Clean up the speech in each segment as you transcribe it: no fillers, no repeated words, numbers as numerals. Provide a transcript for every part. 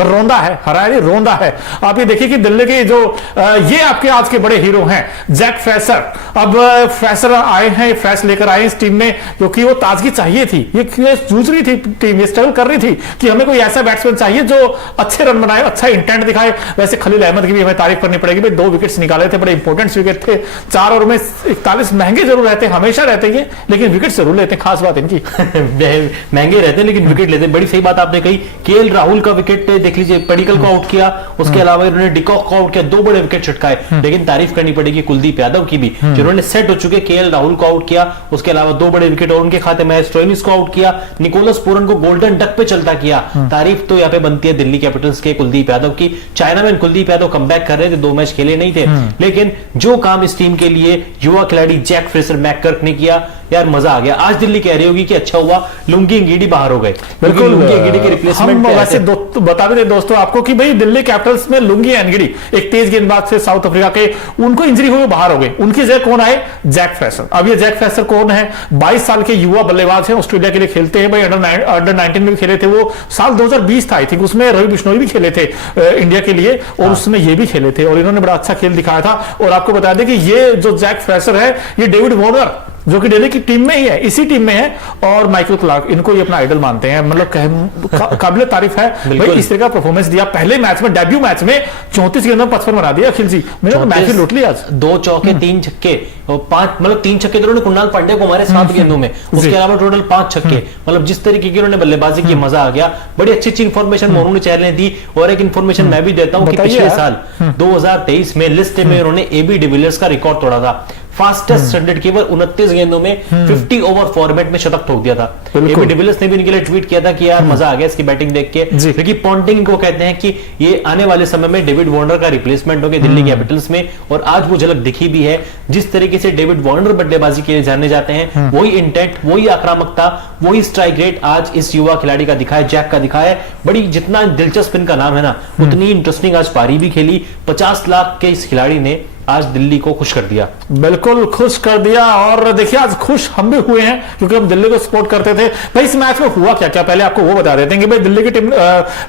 रोंदा है, हराया नहीं रोंदा है। आप ये देखिए कि दिल्ली के जो ये आपके आज के बड़े हीरो हैं जैक फ्रेशर। अब फ्रेशर आए हैं, फ्रेश लेकर आए इस टीम में, क्योंकि वो ताजगी चाहिए थी। ये जूझ रही थी टीम, ये स्ट्रगल कर रही थी कि हमें कोई ऐसा बैट्समैन चाहिए जो अच्छे रन बनाए, अच्छा इंटेंट दिखाए। वैसे खलील अहमद की भी हमें तारीफ करनी पड़ेगी, भाई 2 विकेट्स निकाले थे, बड़े इंपॉर्टेंट विकेट थे। 4 ओवर में 41 महंगे जरूर रहते, हमेशा रहते हैं लेकिन विकेट जरूर लेते हैं, खास बात इनकी। महंगे रहते हैं लेकिन विकेट लेते हैं। बड़ी सही बात आपने कही। केएल राहुल का विकेट देख लीजिए, पडिक्कल को आउट किया, उसके अलावा इन्होंने डिकॉक को आउट किया, 2 बड़े विकेट छटकाए। लेकिन तारीफ करनी पड़ेगी कुलदीप यादव की भी, जिन्होंने सेट हो चुके केएल राहुल को आउट किया, उसके अलावा 2 बड़े विकेट और उनके खाते में स्टोइनिस को आउट किया, निकोलस पूरन को गोल्डन डक पे चलता किया। तारीफ तो यहाँ पे बनती है दिल्ली कैपिटल्स के कुलदीप यादव की। चाइनामैन कुलदीप यादव कमबैक कर रहे थे, 2 मैच खेले नहीं थे, लेकिन जो काम इस टीम के लिए युवा खिलाड़ी जैक फ्रेशर मैककर्क ने किया, यार मजा आ गया। आज दिल्ली कह रही होगी कि अच्छा हुआ लुंगी इंगीडी बाहर हो गए। बिल्कुल, लुंगी इंगीडी के रिप्लेसमेंट हम वैसे बता देते दोस्तों आपको कि भाई दिल्ली कैपिटल्स में लुंगी एनगिडी एक तेज गेंदबाज थे साउथ अफ्रीका के, उनको इंजरी हुई, बाहर हो गए। उनकी जगह कौन आए? Jake Fraser. अब ये जैक फ्रेशर कौन है? 22 साल के युवा बल्लेबाज हैं, ऑस्ट्रेलिया के लिए खेलते हैं भाई। अंडर 19 में भी खेले थे वो, साल 2020 था आई थिंक, उसमें रवि बिश्नोई भी खेले थे इंडिया के लिए, और उसमें ये भी खेले थे और इन्होंने बड़ा अच्छा खेल दिखाया था। और आपको बता दें कि ये जो जैक फ्रेशर है, ये डेविड वार्नर जो कि दिल्ली की टीम में ही है, इसी टीम में है, और माइकल क्लार्क, इनको ये अपना आइडल मानते हैं। मतलब काबिल तारीफ है भाई, इस तरह का परफॉर्मेंस दिया पहले मैच में, डेब्यू मैच में 34 गेंदों में 55 बना दिया अखिल जी। मैंने तो मैच ही लूट लिया आज। 2 चौके 3 छक्के और 5, मतलब 3 छक्के तो उन्होंने कुणाल पांड्या को मारे 7 गेंदों में, उसके अलावा टोटल 5 छक्के। मतलब जिस तरीके की उन्होंने बल्लेबाजी की, मजा आ गया। बड़ी अच्छी इंफॉर्मेशन मोनू ने चैनल ने दी। और एक इंफॉर्मेशन मैं भी देता हूं कि पिछले साल 2023 में लिस्ट में उन्होंने एबी डिविलियर्स का रिकॉर्ड तोड़ा था। फास्टेस्ट 100 केवल 29 गेंदों में 50 ओवर फॉर्मेट में शतक ठोक दिया था। एबी डिविलियर्स ने भी इनके लिए ट्वीट किया था कि यार मजा आ गया इसकी बैटिंग देख के। क्योंकि पॉन्टिंग को कहते हैं कि ये आने वाले समय में डेविड वार्नर का रिप्लेसमेंट होगा दिल्ली कैपिटल्स में, और आज वो झलक दिखी भी है। जिस तरीके से डेविड वार्नर बल्लेबाजी के लिए जाने जाते हैं, वही इंटेंट, वही आक्रामकता, वही स्ट्राइक रेट आज इस युवा खिलाड़ी का दिखा है, जैक का दिखा है। बड़ी जितना दिलचस्प इनका नाम है ना, उतनी इंटरेस्टिंग आज पारी भी खेली। 50 लाख के इस खिलाड़ी ने आज दिल्ली को खुश कर दिया, बिल्कुल खुश कर दिया। और देखिए आज खुश हम भी हुए हैं क्योंकि हम दिल्ली को सपोर्ट करते थे। भाई इस मैच में हुआ क्या क्या, पहले आपको वो बता देते हैं कि भाई दिल्ली की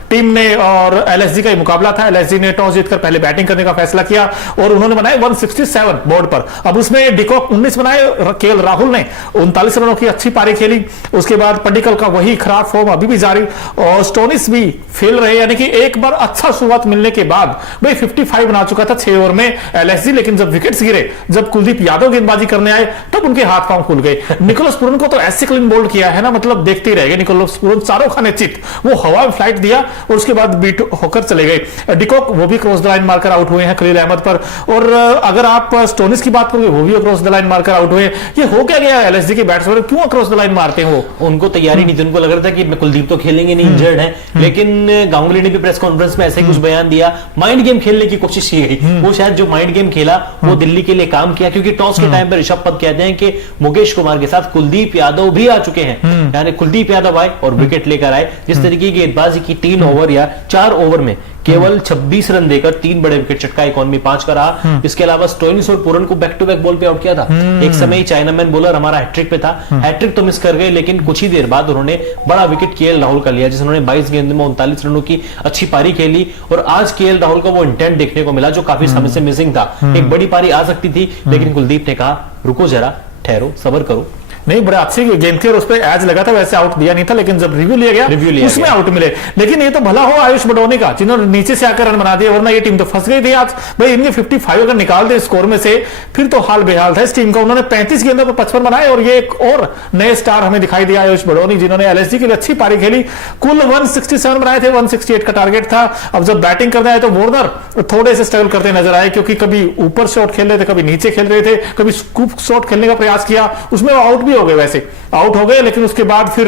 टीम ने और एलएसजी का ही मुकाबला था। एलएसजी ने टॉस जीतकर पहले बैटिंग करने का फैसला किया और उन्होंने बनाए 167 बोर्ड पर। अब उसमें डिकॉक 19 बनाए, केएल राहुल ने 39 रनों की अच्छी पारी खेली। उसके बाद पडिक्कल का वही खराब फॉर्म अभी भी जारी, और स्टोनिस भी फेल रहे, यानी कि एक बार अच्छा शुरुआत मिलने के बाद भाई 55 बना चुका था 6 ओवर में एलएसजी, लेकिन जब विकेट्स गिरे, जब कुलदीप यादव गेंदबाजी करने आए, तब उनके हाथ पांव खुल गए। निकोलस पूरन को तो ऐसे क्लीन बोल्ड किया है ना, मतलब देखते ही रह गए। निकोलस पूरन चारों खाने चित, वो हवा में फ्लाइट दिया और उसके बाद बीट होकर चले गए। डिकॉक वो भी क्रॉस द लाइन मारकर आउट हुए हैं खलील अहमद पर। और अगर आप स्टोनिस की बात करोगे, वो भी क्रॉस द लाइन मारकर आउट हुए। ये हो क्या गया एलएसजी के बैट्समैन, क्यों क्रॉस द लाइन मारते हैं? वो उनको तैयारी नहीं थी, उनको लग रहा था कि कुलदीप तो खेलेंगे नहीं, इंजर्ड है। लेकिन गांगुली ने भी प्रेस कॉन्फ्रेंस में ऐसे कुछ बयान दिया। माइंड गेम खेलने की कोशिश की गई। वो शायद जो माइंड गेम खेला वो दिल्ली के लिए काम किया, क्योंकि टॉस के टाइम पर ऋषभ पंत कहते हैं कि मुकेश कुमार के साथ कुलदीप यादव भी आ चुके हैं। यानी कुलदीप यादव आए और विकेट लेकर आए। जिस तरीके की गेंदबाजी की 3 ओवर या 4 ओवर में केवल 26 रन देकर 3 बड़े विकेट चटका, इकोनॉमी 5 का रहा। इसके अलावा स्टोइनिस और पूरन को बैक टू बैक बॉल पे आउट किया था। एक समय चाइनामैन बॉलर हमारा हैट्रिक पे था, हैट्रिक तो मिस कर गए, लेकिन कुछ ही देर बाद उन्होंने बड़ा विकेट केएल राहुल का लिया, जिसने 22 गेंद में 39 रनों की अच्छी पारी खेली। और आज केएल राहुल का वो इंटेंट देखने को मिला जो काफी समय से मिसिंग था। एक बड़ी पारी आ सकती थी, लेकिन कुलदीप ने कहा रुको जरा, ठहरो, सब्र करो। नहीं, बड़े अच्छी गेंद थी और उस पर एज लगा था, वैसे आउट दिया नहीं था, लेकिन जब रिव्यू लिया गया उसमें आउट मिले। लेकिन ये तो भला हो आयुष बडोनी का, जिन्होंने नीचे से आकर रन बना दिए, वरना ये टीम तो फंस गई थी आज। भाई इनके 55 अगर निकाल दे स्कोर में से, फिर तो हाल बेहाल था इस टीम का। उन्होंने 35 गेंदों पर 55 बनाए और ये एक और नए स्टार हमें दिखाई दिया आयुष बडोनी, जिन्होंने एलएसजी के लिए अच्छी पारी खेली। कुल 167 बनाए थे, 168 का टारगेट था। अब जब बैटिंग करना है तो वार्नर थोड़े से स्ट्रगल करते नजर आए, क्योंकि कभी ऊपर शॉट खेल रहे थे, कभी नीचे खेल रहे थे, कभी स्कूप शॉट खेलने का प्रयास किया, उसमें आउट भी हो गए, वैसे आउट हो गए। लेकिन उसके बाद फिर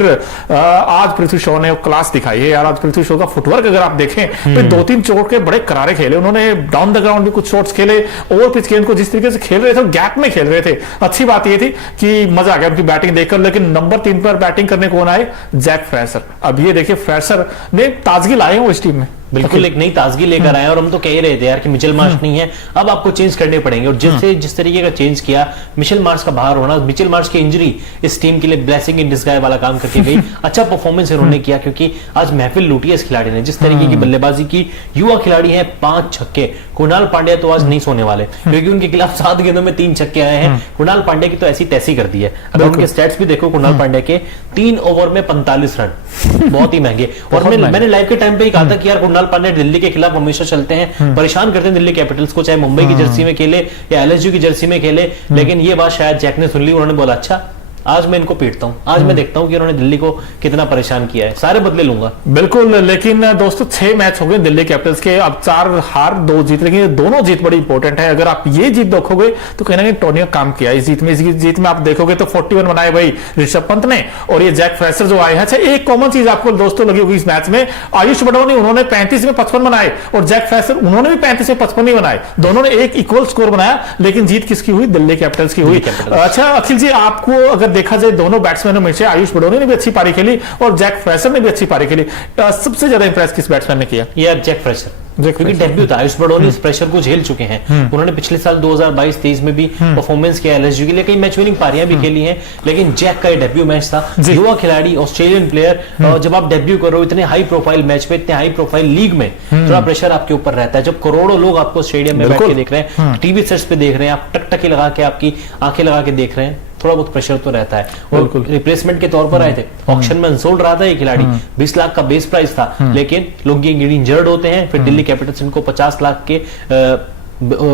आज पृथ्वी शॉ ने क्लास दिखाई है यार। आज पृथ्वी शॉ का फुटवर्क अगर आप देखें, फिर 2-3 चोट के बड़े करारे खेले उन्होंने, डाउन द ग्राउंड भी कुछ शॉट्स खेले, ओवर पिच गेंद को जिस तरीके से खेल रहे थे, गैप में खेल रहे थे। अच्छी बात ये थी कि मजा आ गया उनकी बैटिंग देखकर। लेकिन नंबर 3 पर बैटिंग करने कौन आए? Jake Fraser. अब ये देखिए फ्रेशर ने ताजगी लाए हैं वो इस टीम में। बिल्कुल एक नई ताजगी लेकर आए और हम तो कह ही रहे थे यार कि मिचेल मार्श नहीं है, अब आपको चेंज करने पड़ेंगे। और जिस तरीके का चेंज किया, मिचेल मार्श का बाहर होना, मिचेल मार्श की इंजरी इस टीम के लिए ब्लेसिंग इन डिस्गाइज वाला काम करके गई। अच्छा परफॉर्मेंस इन्होंने किया क्योंकि आज महफिल लूटी है इस खिलाड़ी ने, जिस तरीके की बल्लेबाजी की। युवा खिलाड़ी है, 5 छक्के। कुणाल पांड्या तो आज नहीं सोने वाले क्योंकि उनके खिलाफ 7 गेंदों में 3 छक्के आए हैं। कुणाल पांड्या की तो ऐसी तैसी कर दी है। अगर उनके स्टैट्स भी देखो कुणाल पांड्या के, 3 ओवर में 45 रन, बहुत ही महंगे। और मैंने लाइव के टाइम पे ही कहा था कि यार कुणाल पांड्या दिल्ली के खिलाफ हमेशा चलते हैं, परेशान करते हैं दिल्ली कैपिटल्स को, चाहे मुंबई की जर्सी में खेले या एलएसजी की जर्सी में खेले। लेकिन ये बात शायद जैक ने सुन ली, उन्होंने बोला अच्छा आज मैं इनको पीटता हूं, आज मैं देखता हूं कि उन्होंने दिल्ली को कितना परेशान किया है, सारे बदले लूंगा। बिल्कुल, लेकिन दोस्तों 6 मैच हो गए दिल्ली कैपिटल्स के, अब 4 हार 2 जीत, लेकिन दोनों जीत बड़ी इंपॉर्टेंट है। अगर आप ये जीत देखोगे तो कहीं ना कहीं टोनी का काम किया इस जीत में आप देखोगे तो 41 बनाए भाई ऋषभ पंत ने, और ये जैक फ्रेशर जो आए हैं। अच्छा, एक कॉमन चीज आपको दोस्तों लगी होगी इस मैच में, आयुष बडौनी उन्होंने 35 में 55 बनाए और जैक फ्रेशर उन्होंने भी 35 में 55 ही बनाए, दोनों ने एक इक्वल स्कोर बनाया। लेकिन जीत किसकी हुई? दिल्ली कैपिटल्स की हुई। अच्छा अखिल जी, आपको अगर देखा जाए दोनों बैट्समैनों में से आयुष बडौनी ने भी अच्छी पारी खेली और जैक फ्रेशर ने भी अच्छी पारी खेली, सबसे ज्यादा इंप्रेस किस बैट्समैन ने किया? यार जैक फ्रेशर, क्योंकि डेब्यू था। आयुष बडौनी इस प्रेशर को झेल चुके हैं। उन्होंने पिछले साल 2022-23 में भी परफॉर्मेंस किया एलएसजी के लिए, कई मैच विनिंग पारियां भी खेली हैं। लेकिन जैक का ये डेब्यू मैच था, युवा खिलाड़ी, ऑस्ट्रेलियन प्लेयर। जब आप डेब्यू करो इतने हाई प्रोफाइल मैच में, इतने हाई प्रोफाइल लीग में, थोड़ा प्रेशर आपके ऊपर रहता है। जब करोड़ों लोग आपको स्टेडियम में बैठ के देख रहे हैं, टीवी सेट्स पे देख रहे हैं, आप टकटकी लगा के, आपकी आंखें लगा के देख रहे हैं, थोड़ा बहुत प्रेशर तो रहता है। और रिप्लेसमेंट के तौर पर आए थे, ऑक्शन में अनसोल्ड रहा था ये खिलाड़ी, 20 लाख का बेस प्राइस था। लेकिन लोग ये इंजर्ड होते हैं, फिर दिल्ली कैपिटल्स इनको 50 लाख के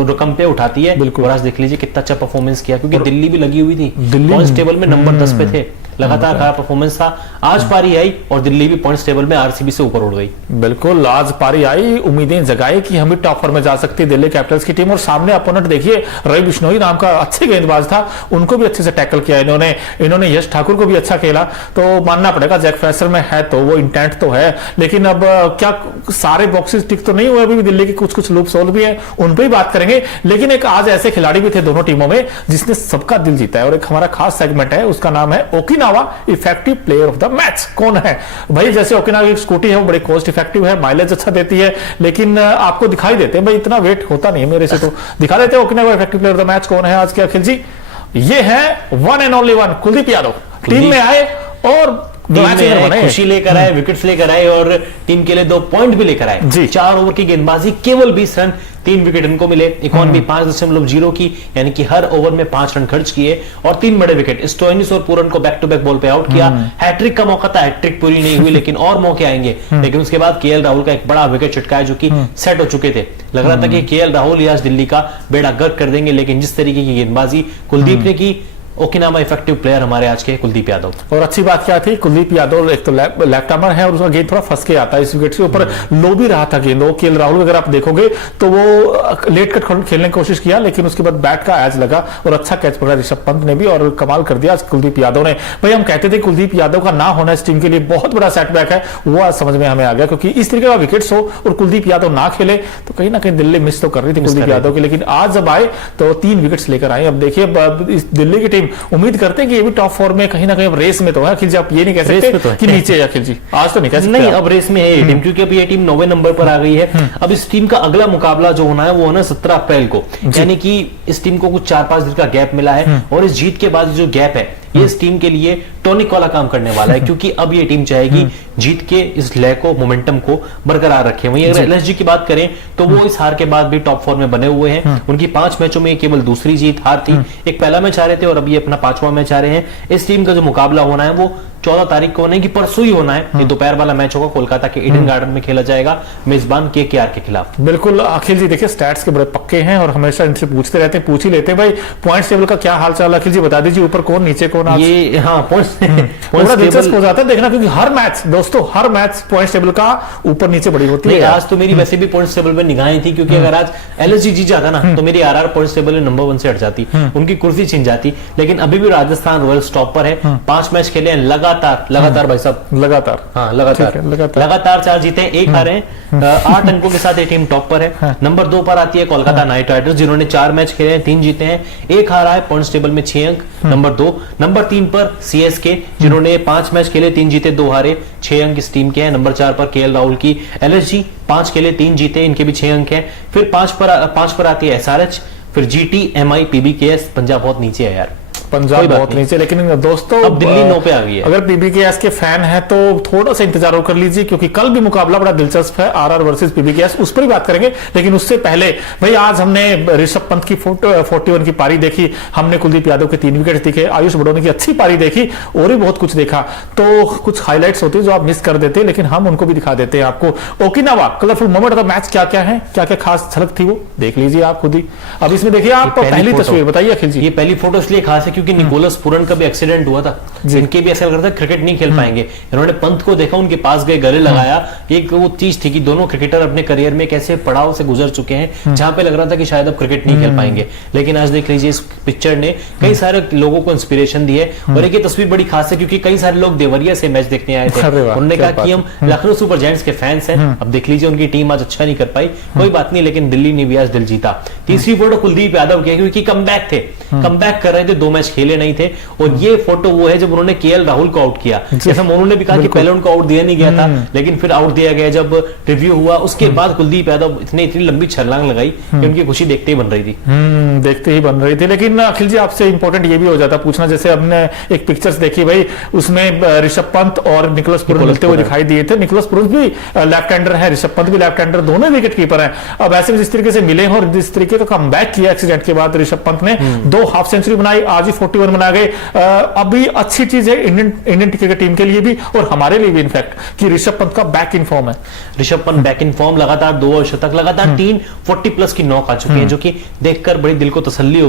रकम पे उठाती है। और आज देख लीजिए कितना अच्छा परफॉर्मेंस किया, क्योंकि दिल्ली भी लगी हुई थी, पॉइंट्स टेबल में नंबर 10 पे थे, लगातार खराब परफॉर्मेंस था। आज पारी आई और दिल्ली भी पॉइंट्स टेबल में आरसीबी से ऊपर उड़ गई। बिल्कुल, आज पारी आई, उम्मीदें जगाई कि हम भी टॉप 4 में जा सकती है दिल्ली कैपिटल्स की टीम। और सामने अपोनेंट देखिए, रवि बिश्नोई नाम का अच्छे गेंदबाज था, उनको भी अच्छे से टैकल किया इन्होंने यश ठाकुर को भी अच्छा खेला। तो मानना पड़ेगा जैक फ्रेशर में है तो वो इंटेंट तो है, लेकिन अब क्या सारे बॉक्सेस टिक तो नहीं हुए, अभी भी दिल्ली के कुछ लूप सोल भी है, उन पर ही बात करेंगे। लेकिन एक आज ऐसे खिलाड़ी भी थे दोनों टीमों में जिसने सबका दिल जीता है, और एक हमारा खास सेगमेंट है, उसका नाम है Okinawa effective player of the match. कौन है भाई? जैसे ओकिनावा की स्कूटी है वो बड़ी कॉस्ट इफेक्टिव है, माइलेज अच्छा देती है, लेकिन आपको दिखाई देते हैं भाई, इतना वेट होता नहीं है मेरे से, तो दिखा देते हैं Okinawa effective player of the match कौन है आज के अखिल जी? ये है one and only one, Kuldeep Yadav. Team में आए और खुशी लेकर आए, विकेट्स लेकर आए और टीम के लिए 2 पॉइंट भी लेकर आए। 4 ओवर की गेंदबाजी, केवल 20 रन, 3 विकेट इनको मिले। इकॉनमी 5.0 की, यानी कि हर ओवर में 5 रन खर्च किए और 3 बड़े विकेट। स्टोइनिस और पूरन को बैक टू बैक बॉल पे आउट किया। हैट्रिक का मौका था, हैट्रिक पूरी नहीं हुई, लेकिन और मौके आएंगे। लेकिन उसके बाद केएल राहुल का एक बड़ा विकेट छिटकाया जो कि सेट हो चुके थे। लग रहा था कि केएल राहुल ही आज दिल्ली का बेड़ा गर्क कर देंगे, लेकिन जिस तरीके की गेंदबाजी कुलदीप ने की, ओकिनावा इफेक्टिव प्लेयर हमारे आज के कुलदीप यादव। और अच्छी बात क्या थी, कुलदीप यादव एक तो लेफ्ट आर्मर है और उसका गेंद थोड़ा फंस के आता है, इस विकेट के ऊपर लो भी रहा था गेंद। केएल राहुल अगर आप देखोगे तो वो लेट कट खेलने की कोशिश किया, लेकिन उसके बाद बैट का एज लगा और अच्छा कैच पकड़ा ऋषभ पंत ने भी, और कमाल कर दिया कुलदीप यादव ने। भाई हम कहते थे कुलदीप यादव का ना होना इस टीम के लिए बहुत बड़ा सेटबैक है, वो आज समझ में हमें आ गया, क्योंकि इस तरीके का विकेट्स हो और कुलदीप यादव ना खेले तो कहीं ना कहीं दिल्ली मिस तो कर रही थी कुलदीप यादव की। लेकिन आज जब आए तो 3 विकेट्स लेकर आए। अब देखिए दिल्ली की टीम, उम्मीद करते हैं कि ये भी टॉप 4 में कहीं ना कहीं अब रेस में तो है। अखिल जी आप ये नहीं कह सकते कि नीचे है अखिल जी, आज तो नहीं कह सकते। नहीं, अब रेस में है ये टीम, क्योंकि अब ये टीम 9वें नंबर पर आ गई है। अब इस टीम का अगला मुकाबला जो होना है वो होना 17 अप्रैल को, यानी कि इस टीम को कुछ 4-5 दिन का गैप मिला है। और इस जीत के बाद जो गैप है ये इस टीम के लिए टॉनिक वाला काम करने वाला है, क्योंकि अब ये टीम चाहेगी जीत के इस लय को, मोमेंटम को बरकरार रखे। वहीं अगर एलएसजी की बात करें तो वो इस हार के बाद भी टॉप 4 में बने हुए हैं। उनकी 5 मैचों में केवल दूसरी जीत, हार थी। एक पहला मैच हारे थे और अभी अपना 5वां मैच हारे हैं। इस टीम का जो मुकाबला होना है वो 14 तारीख को होना है, कि परसों ही होना है। ये दोपहर वाला मैच होगा, कोलकाता के ईडन गार्डन में खेला जाएगा, मेजबान केकेआर के खिलाफ। बिल्कुल अखिल जी, देखिए स्टैट्स के बड़े पक्के हैं और हमेशा इनसे पूछते रहते हैं, पूछ ही लेते हैं भाई पॉइंट्स टेबल का क्या हाल चाल। अखिल जी बता दीजिए, ऊपर कौन नीचे कौन? ये हाँ पॉइंट्स बड़ा दिलचस्प हो जाता है देखना, क्योंकि हर मैच दोस्तों, हर मैच पॉइंट्स टेबल का ऊपर नीचे बड़ी होती है। आज तो मेरी वैसे भी पॉइंट्स टेबल में निगाहें थी, क्योंकि अगर आज एलएसजी जीत जाता ना तो मेरी आरआर पॉइंट्स टेबल में नंबर 1 से हट जाती, उनकी कुर्सी छिन जाती। लेकिन अभी भी राजस्थान रॉयल्स टॉप पर है, 5 मैच खेले हैं, लगातार भाई साहब, लगातार। हाँ लगातार ठीक है, लगातार। लगातार 4 जीते, 1 हारे हैं। 8 अंकों के साथ ये टीम टॉप पर है। नंबर 2 पर आती है कोलकाता नाइट राइडर्स, जिन्होंने 4 मैच खेले हैं, 3 जीते हैं, 1 हारा है, पॉइंट्स टेबल में 6 अंक नंबर 2। नंबर 3 पर सीएसके, जिन्होंने 5 मैच खेले, 3 जीते 2 हारे, 6 अंक इस टीम के हैं। नंबर 4 पर केएल राहुल की एलएसजी, 5 खेले 3 जीते, इनके भी 6 अंक हैं। फिर 5 पर आती है एसआरएच, फिर जीटी, एमआई, पीबीकेएस। पंजाब बहुत नीचे है यार, पंजाब बहुत नीचे, लेकिन दोस्तों अब दिल्ली 9 पे आ गई है। अगर पीबीकेएस के फैन हैं तो थोड़ा सा इंतजार और कर लीजिए, क्योंकि कल भी मुकाबला बड़ा दिलचस्प है, आरआर वर्सेस पीबीकेएस, उस पर ही बात करेंगे। लेकिन उससे पहले भाई आज हमने ऋषभ पंत की 41 की पारी देखी, हमने कुलदीप यादव के 3 विकेट दिखे, आयुष बड़ौनी की अच्छी पारी देखी, और भी बहुत कुछ देखा। तो कुछ हाईलाइट्स होती है जो आप मिस कर देते हैं, लेकिन हम उनको भी दिखा देते हैं आपको। Okinawa colourful moment of the match क्या क्या है, क्या क्या खास झलक थी, वो देख लीजिए आप खुद ही। अब इसमें देखिए आप पहली तस्वीर बताइए अखिल जी। ये पहली फोटो इसलिए खास है क्योंकि निकोलस पूरन का भी एक्सीडेंट हुआ था, इनके भी ऐसा लग रहा था क्रिकेट नहीं खेल पाएंगे। इन्होंने पंत को देखा, उनके पास गए, गले लगाया। एक वो चीज थी कि दोनों क्रिकेटर अपने करियर में कैसे पड़ाव से गुजर चुके हैं, जहां पे लग रहा था कि शायद अब क्रिकेट नहीं खेल पाएंगे। लेकिन आज देख लीजिए, इस पिक्चर ने कई सारे लोगों को इंस्पिरेशन दी है। और एक ये तस्वीर बड़ी खास है क्योंकि कई सारे लोग देवरिया से मैच देखने आए थे, उन्होंने कहा कि हम लखनऊ सुपर जायंट्स के फैंस हैं। अब देख लीजिए, उनकी टीम आज अच्छा नहीं कर पाई, कोई बात नहीं, लेकिन दिल्ली ने भी आज दिल जीता। तीसरी फोटो कुलदीप यादव की, क्योंकि कमबैक थे, कमबैक कर रहे थे, 2 मैच खेले नहीं थे। और ये फोटो वो है जब उन्होंने केएल राहुल को आउट किया। जैसा मोनू ने भी कहा कि पहले उनको आउट दिया नहीं गया था, लेकिन फिर आउट दिया गया जब रिव्यू हुआ, उसके बाद कुलदीप यादव इतनी लंबी छलांग लगाई कि उनकी खुशी देखते ही बन रही थी। देखते ही बन रही थी। लेकिन अखिल जी आपसे इंपॉर्टेंट ये भी हो जाता पूछना, जैसे हमने एक पिक्चर्स देखी भाई, उसमें ऋषभ पंत और निकोलस पुरन मिलते हुए दिखाई दिए थे। निकोलस पुरन भी लेफ्ट हैंडर है, ऋषभ पंत भी लेफ्ट हैंडर, दोनों विकेट कीपर हैं। अब ऐसे में जिस तरीके से मिले और जिस तरीके का कमबैक किया एक्सीडेंट के बाद ऋषभ पंत ने, 2 हाफ सेंचुरी बनाई, आज ही 41 बना गए। अभी अच्छी चीज है इंडियन क्रिकेट टीम के लिए भी और हमारे लिए भी इनफैक्ट, कि ऋषभ पंत का बैक इन फॉर्म है। Rishabh Pant back in form, लगातार 2 शतक, लगातार 3 40+ की नॉक आ चुकी है, जो कि देखकर बड़ी दिल को तसल्ली होती है।